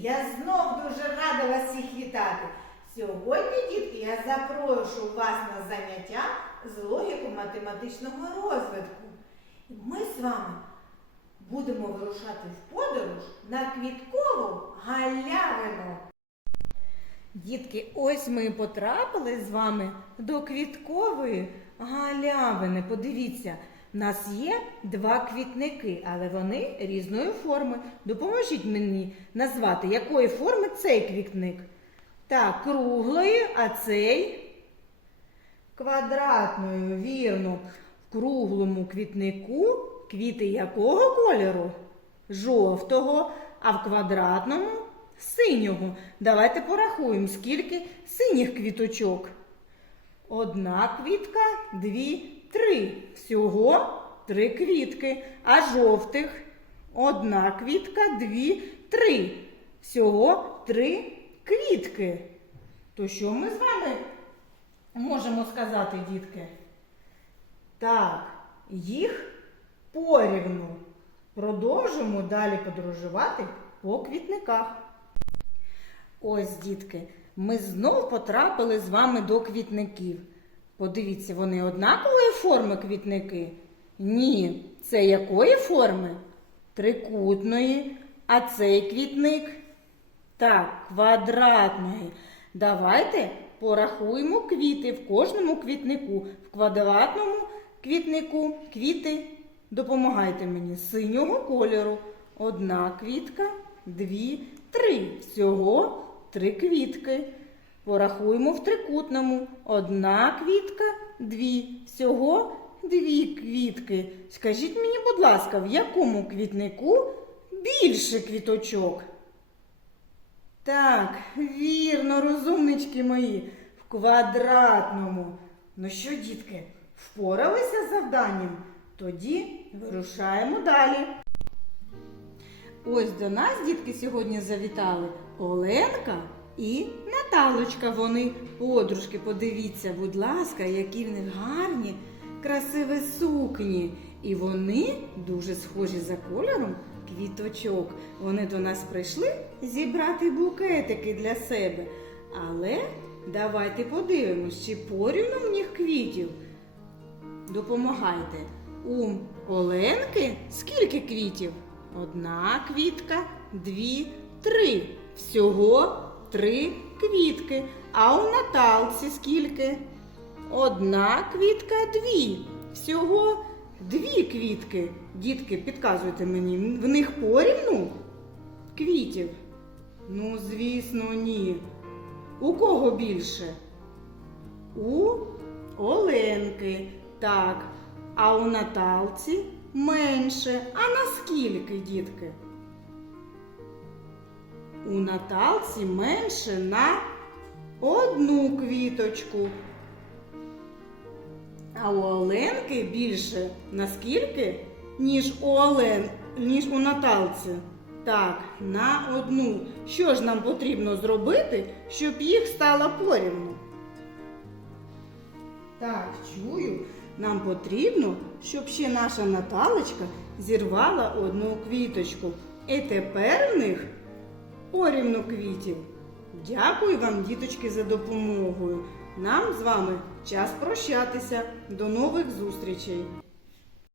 Я знов дуже рада вас всіх вітати. Сьогодні, дітки, я запрошу вас на заняття з логіку математичного розвитку. Ми з вами будемо вирушати в подорож на квіткову галявину. Дітки, ось ми і потрапили з вами до квіткової галявини. Подивіться в нас є два квітники, але вони різної форми. Допоможіть мені назвати, якої форми цей квітник. Так, круглої, а цей квадратною, вірно. В круглому квітнику квіти якого кольору? Жовтого, а в квадратному синього. Давайте порахуємо, скільки синіх квіточок. Одна квітка, дві, три. Всього три квітки. А жовтих одна квітка, дві, три. Всього три квітки. То що ми з вами можемо сказати, дітки? Так, їх порівну. Продовжимо далі подорожувати по квітниках. Ось, дітки, ми знов потрапили з вами до квітників. Подивіться, вони однакової форми квітники? Ні. Це якої форми? Трикутної. А цей квітник? Так, квадратної. Давайте порахуємо квіти в кожному квітнику. В квадратному квітнику квіти допомагайте мені синього кольору. Одна квітка, дві, три. Всього три квітки. Порахуємо в трикутному. Одна квітка, дві. Всього дві квітки. Скажіть мені, будь ласка, в якому квітнику більше квіточок? Так, вірно, розумнички мої, в квадратному. Ну що, дітки, впоралися з завданням? Тоді вирушаємо далі. Ось до нас, дітки, сьогодні завітали Оленка і Наталочка. Вони подружки. Подивіться, будь ласка, які в них гарні, красиві сукні. І вони дуже схожі за кольором квіточок. Вони до нас прийшли зібрати букетики для себе. Але давайте подивимось, чи порівну в них квітів. Допомагайте. У Оленки скільки квітів? Одна квітка, дві, три. Всього три квітки. А у Наталці скільки? Одна квітка, дві. Всього дві квітки. Дітки, підказуйте мені, в них порівну квітів? Ну, звісно, ні. У кого більше? У Оленки. Так. А у Наталці менше. А наскільки, дітки? У Наталці менше на одну квіточку. А у Оленки більше наскільки, ніж у Олен, ніж у Наталці? Так, на одну. Що ж нам потрібно зробити, щоб їх стало порівну? Так, чую. Нам потрібно, щоб ще наша Наталочка зірвала одну квіточку. І тепер в них порівну квітів. Дякую вам, діточки, за допомогою. Нам з вами час прощатися. До нових зустрічей!